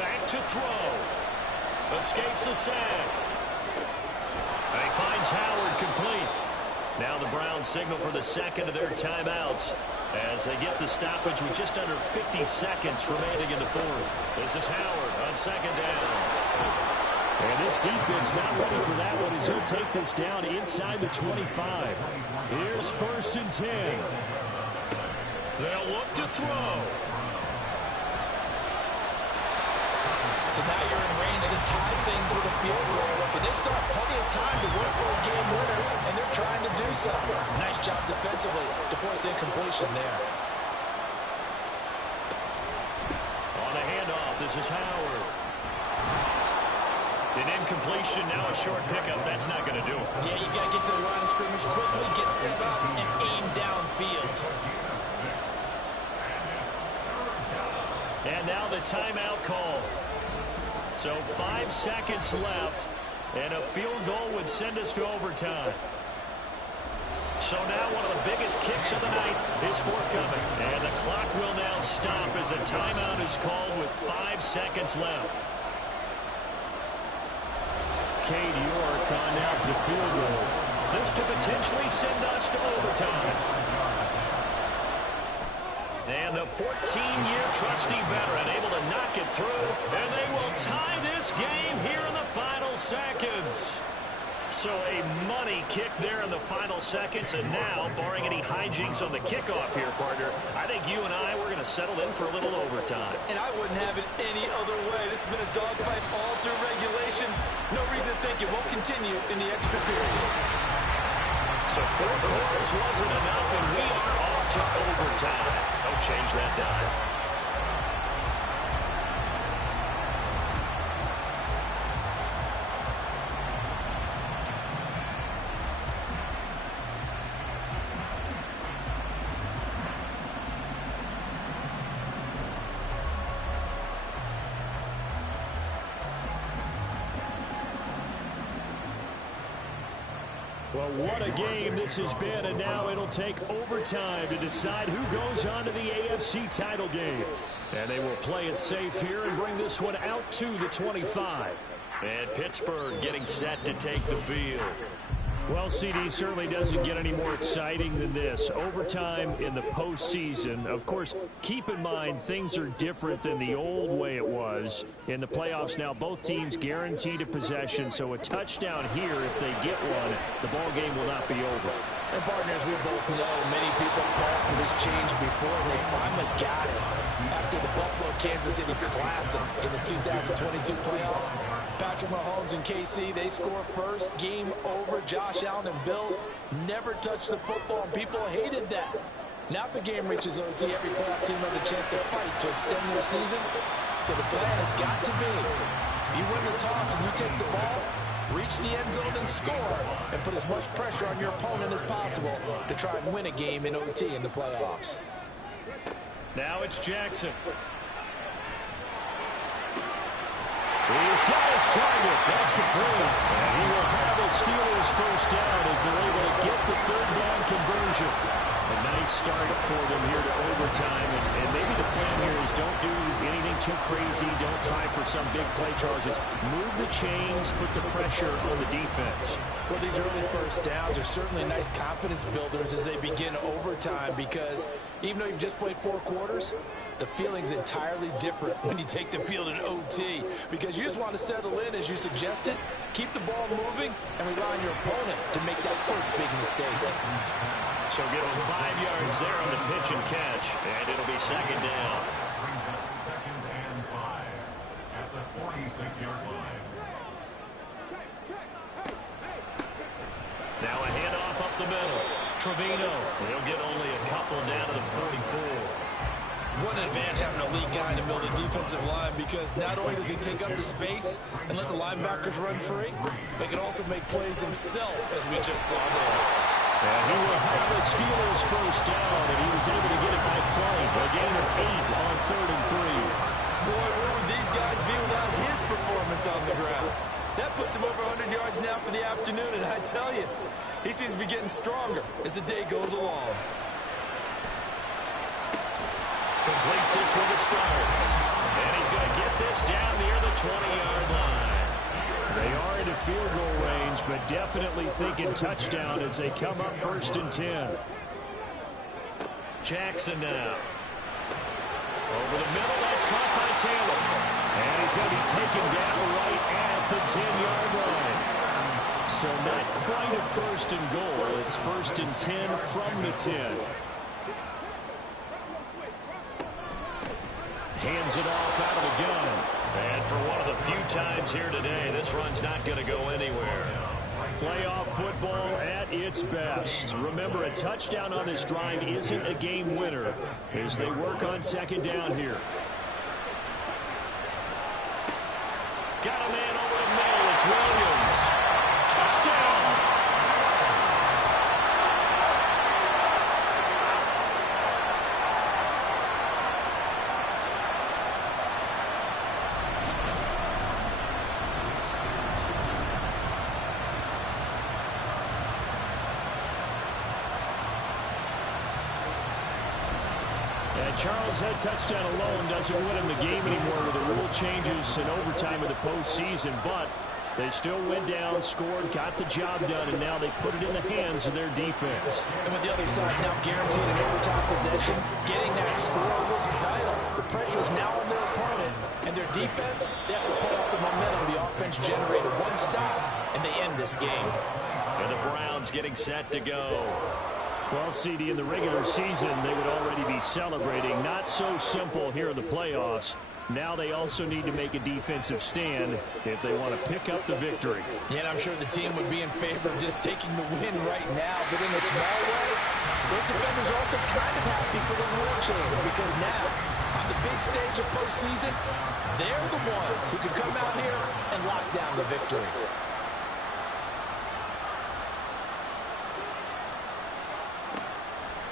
Back to throw. Escapes the sack. And he finds Howard complete. Now the Browns signal for the second of their timeouts as they get the stoppage with just under 50 seconds remaining in the fourth. This is Howard on second down. And this defense not ready for that one as he'll take this down inside the 25. Here's 1st and 10. They'll look to throw. So now you're in range to tie things with a field goal, but they still have plenty of time to work for a game winner, and they're trying to do so. Nice job defensively to force incompletion there. On a handoff, this is Howard. An incompletion, now a short pickup. That's not going to do it. Yeah, you got to get to the line of scrimmage quickly, get set up, and aim downfield. And now the timeout call. So 5 seconds left, and a field goal would send us to overtime. So now one of the biggest kicks of the night is forthcoming. And the clock will now stop as a timeout is called with 5 seconds left. Cade York on now for the field goal. This to potentially send us to overtime. And the 14-year trusty veteran able to knock it through. And they will tie this game here in the final seconds. So a money kick there in the final seconds. And now, barring any hijinks on the kickoff here, partner, I think you and I, we're going to settle in for a little overtime. And I wouldn't have it any other way. This has been a dogfight all through regulation. No reason to think it won't continue in the extra period. So 4 quarters wasn't enough, and we are off to overtime. Don't change that dime. Well, what a game this has been, and now it'll take overtime to decide who goes on to the AFC title game. And they will play it safe here and bring this one out to the 25. And Pittsburgh getting set to take the field. Well, CD, certainly doesn't get any more exciting than this. Overtime in the postseason. Of course, keep in mind things are different than the old way it was. In the playoffs now, both teams guaranteed a possession, so a touchdown here, if they get one, the ball game will not be over. And partners, we both know many people called for this change before, and they finally got it. After the Buffalo-Kansas City Classic in the 2022 playoffs, Patrick Mahomes and KC, they score first. Game over. Josh Allen and Bills never touched the football, and people hated that. Now if the game reaches OT, every playoff team has a chance to fight to extend their season. So the plan has got to be, if you win the toss and you take the ball, reach the end zone and score, and put as much pressure on your opponent as possible to try and win a game in OT in the playoffs. Now it's Jackson. He's got his target. That's complete. And he will have the Steelers first down as they're able to get the third down conversion. A nice start for them here to overtime. And maybe the plan here is don't do anything too crazy. Don't try for some big play charges. Move the chains, put the pressure on the defense. Well, these early first downs are certainly nice confidence builders as they begin overtime, because even though you've just played 4 quarters, the feeling's entirely different when you take the field in OT, because you just want to settle in as you suggested, keep the ball moving, and rely on your opponent to make that first big mistake. So give him 5 yards there on the pitch and catch, and it'll be second down. Brings up 2nd and 5 at the 46-yard line. Now a handoff up the middle. Trevino, he'll get only a couple down to the 44. What an advantage having a lead guy in the middle of the defensive line, because not only does he take up the space and let the linebackers run free, but he can also make plays himself, as we just saw there. And he will have the Steelers first down, and he was able to get it by play. A gain of 8 on 3rd and 3. Boy, where would these guys be without his performance on the ground? That puts him over 100 yards now for the afternoon, and I tell you, he seems to be getting stronger as the day goes along. Completes this with the stars. And he's going to get this down near the 20-yard line. They are into field goal range, but definitely thinking touchdown as they come up 1st and 10. Jackson now. Over the middle, that's caught by Taylor. And he's going to be taken down right at the 10-yard line. So not quite a 1st and goal. It's 1st and 10 from the 10. Hands it off out of the gun. And for one of the few times here today, this run's not going to go anywhere. Playoff football at its best. Remember, a touchdown on this drive isn't a game winner as they work on 2nd down here. Got a man over the middle. It's Williams. Touchdown! Charles, that touchdown alone doesn't win him the game anymore with the rule changes and overtime of the postseason, but they still went down, scored, got the job done, and now they put it in the hands of their defense. And with the other side now guaranteed an overtime possession, getting that score was vital. The pressure is now on their opponent, and their defense, they have to pull off the momentum the offense generated. One stop, and they end this game. And the Browns getting set to go. Well, CD, in the regular season, they would already be celebrating. Not so simple here in the playoffs. Now they also need to make a defensive stand if they want to pick up the victory. Yeah, and I'm sure the team would be in favor of just taking the win right now. But in a small way, those defenders are also kind of happy for the rule change because now, on the big stage of postseason, they're the ones who can come out here and lock down the victory.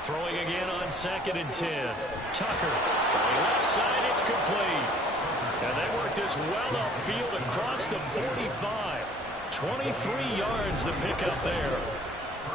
Throwing again on 2nd and 10. Tucker throwing left side. It's complete. And they work this well upfield across the 45. 23 yards to pick up there.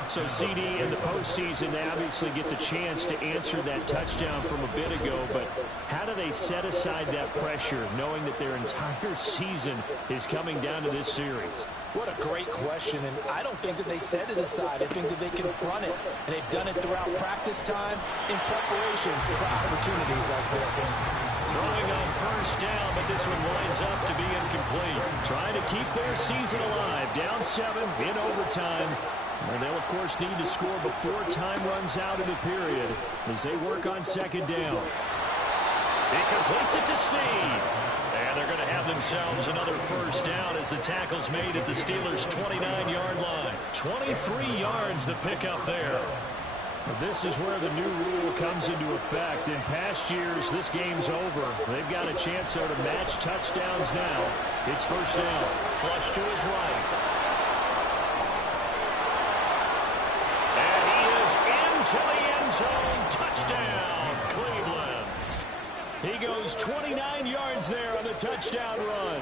So, CD, in the postseason, they obviously get the chance to answer that touchdown from a bit ago, but how do they set aside that pressure, knowing that their entire season is coming down to this series? What a great question, and I don't think that they set it aside. I think that they confront it, and they've done it throughout practice time in preparation for opportunities like this. Throwing on 1st down, but this one winds up to be incomplete. Trying to keep their season alive. Down 7 in overtime. And they'll, of course, need to score before time runs out in the period as they work on 2nd down. He completes it to Snead. And they're going to have themselves another 1st down as the tackle's made at the Steelers' 29-yard line. 23 yards to pick up there. This is where the new rule comes into effect. In past years, this game's over. They've got a chance, though, to match touchdowns now. It's 1st down. Flush to his right. And he is into the end zone. Touchdown, Cleveland. He goes 29 yards there on the touchdown run.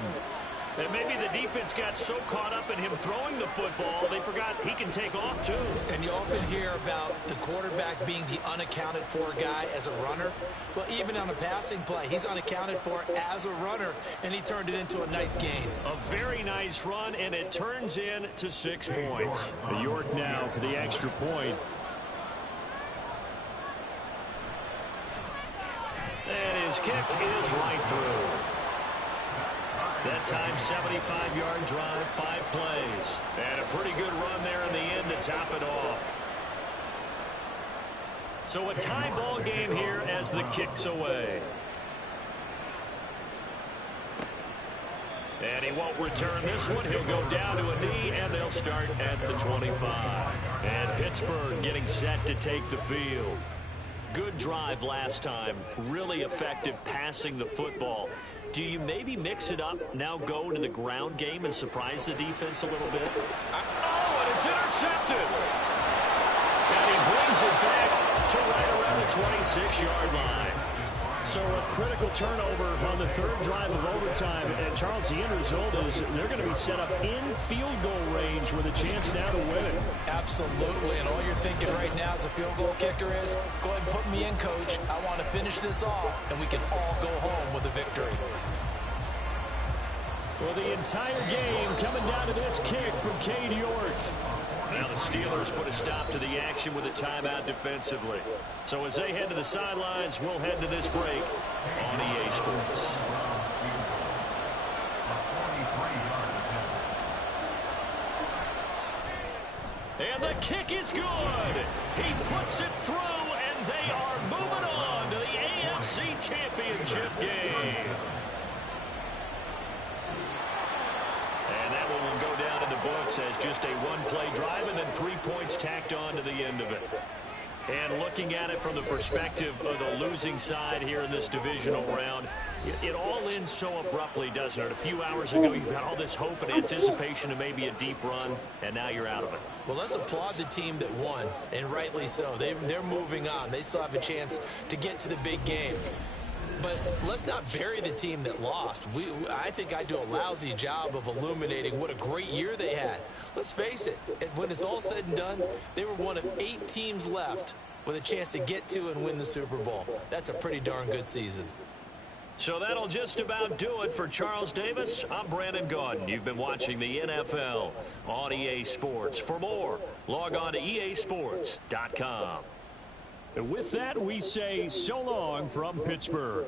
And maybe the defense got so caught up in him throwing the football, they forgot he can take off, too. And you often hear about the quarterback being the unaccounted for guy as a runner. Well, even on a passing play, he's unaccounted for as a runner, and he turned it into a nice game. A very nice run, and it turns into 6 points. York now for the extra point. And his kick is right through. That time, 75-yard drive, 5 plays. And a pretty good run there in the end to top it off. So a tie ball game here as the kick's away. And he won't return this one. He'll go down to a knee, and they'll start at the 25. And Pittsburgh getting set to take the field. Good drive last time. Really effective passing the football. Do you maybe mix it up, now go to the ground game and surprise the defense a little bit? Oh, and it's intercepted. And he brings it back to right around the 26-yard line. So a critical turnover on the 3rd drive of overtime. And Charles, the end result is they're going to be set up in field goal range with a chance now to win it. Absolutely, and all you're thinking right now as a field goal kicker is, go ahead and put me in, coach. I want to finish this off, and we can all go home with a victory. Well, the entire game coming down to this kick from Cade York. Now the Steelers put a stop to the action with a timeout defensively. So as they head to the sidelines, we'll head to this break on EA Sports. And the kick is good. He puts it through, and they are moving on to the AFC Championship game. And that one will go down in the books as just a one-play drive and then 3 points tacked on to the end of it. And looking at it from the perspective of the losing side here in this divisional round, it all ends so abruptly, doesn't it? A few hours ago, you had all this hope and anticipation of maybe a deep run, and now you're out of it. Well, let's applaud the team that won, and rightly so. They're moving on. They still have a chance to get to the big game. But let's not bury the team that lost. I think I do a lousy job of illuminating what a great year they had. Let's face it, when it's all said and done, they were one of 8 teams left with a chance to get to and win the Super Bowl. That's a pretty darn good season. So that'll just about do it for Charles Davis. I'm Brandon Gaudin. You've been watching the NFL on EA Sports. For more, log on to easports.com. And with that, we say so long from Pittsburgh.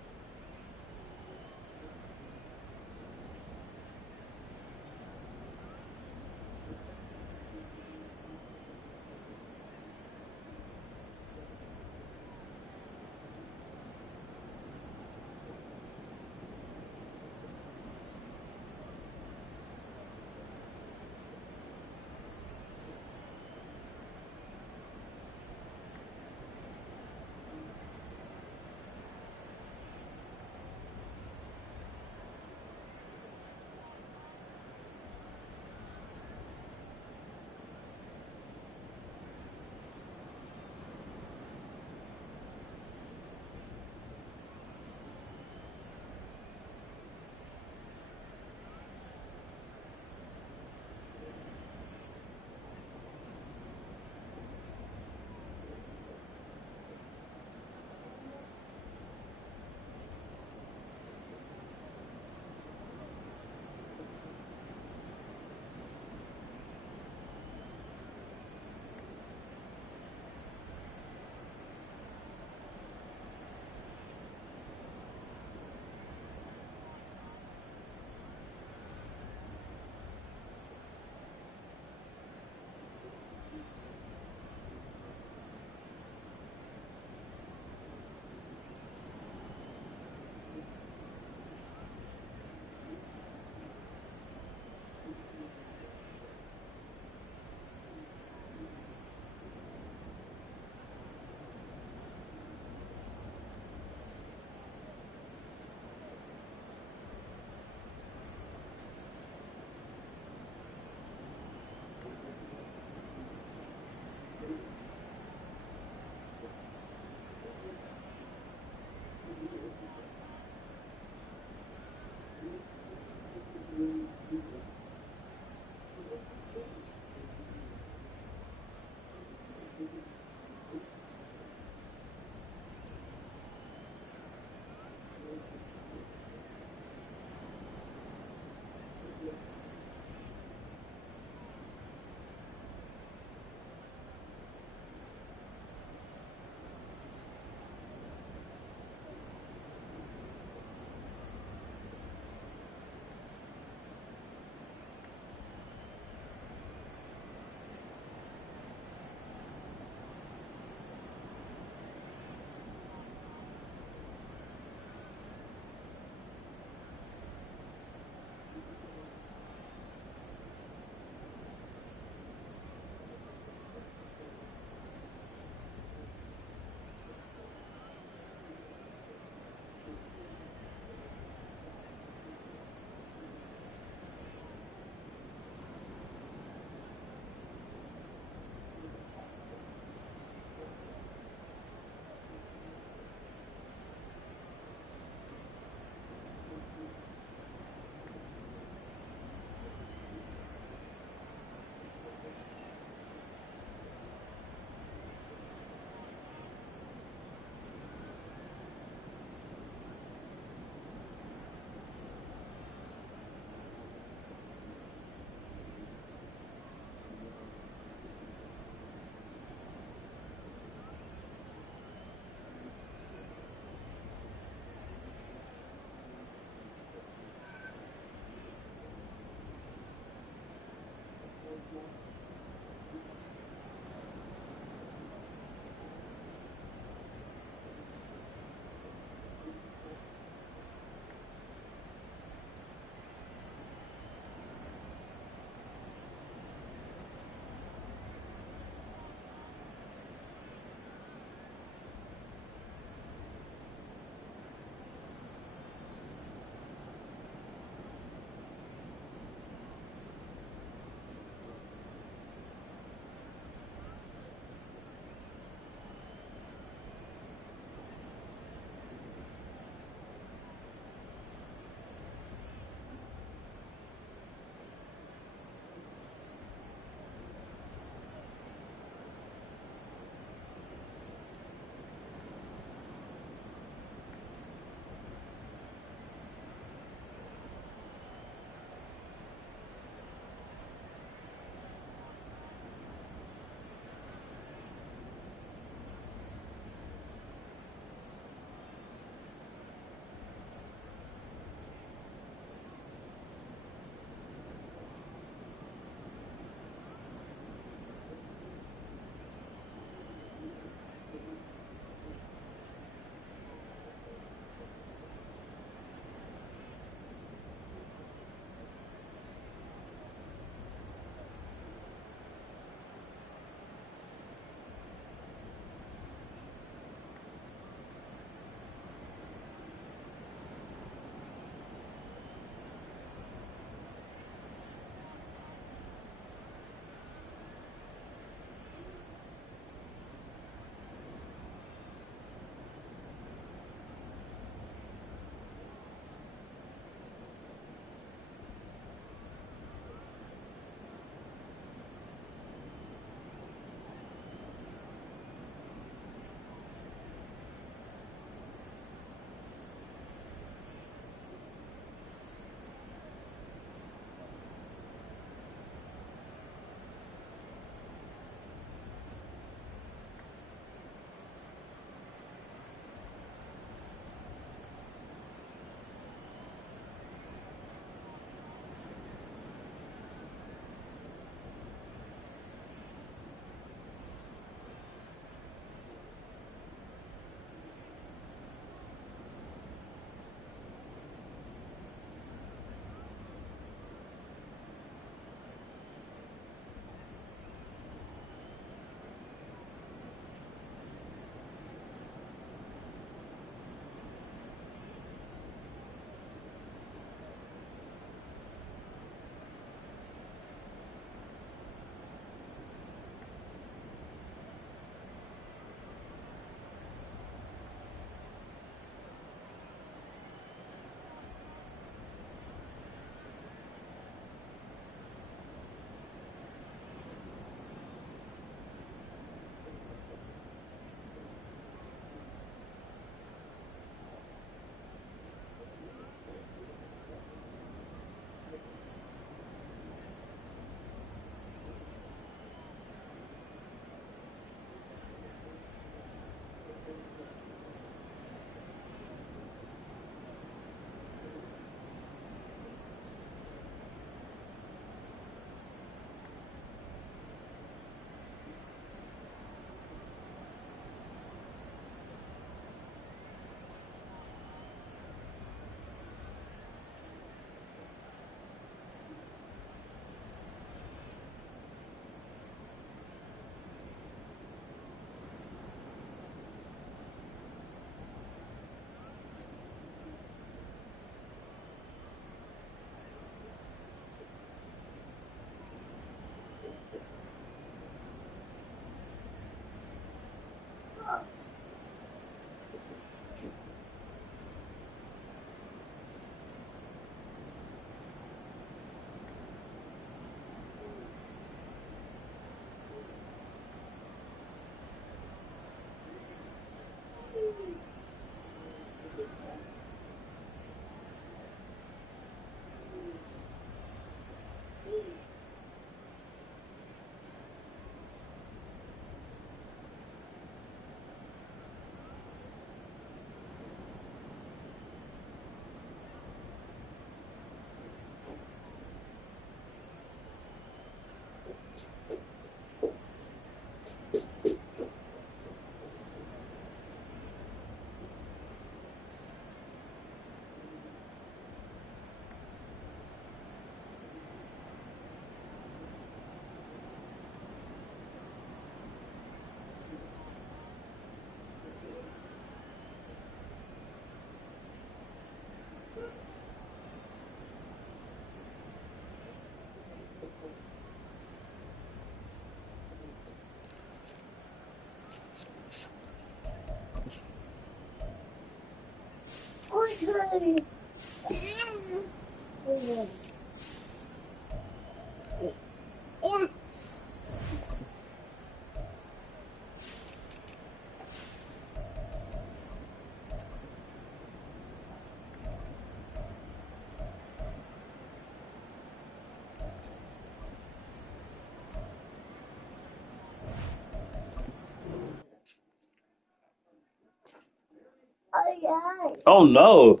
Oh no.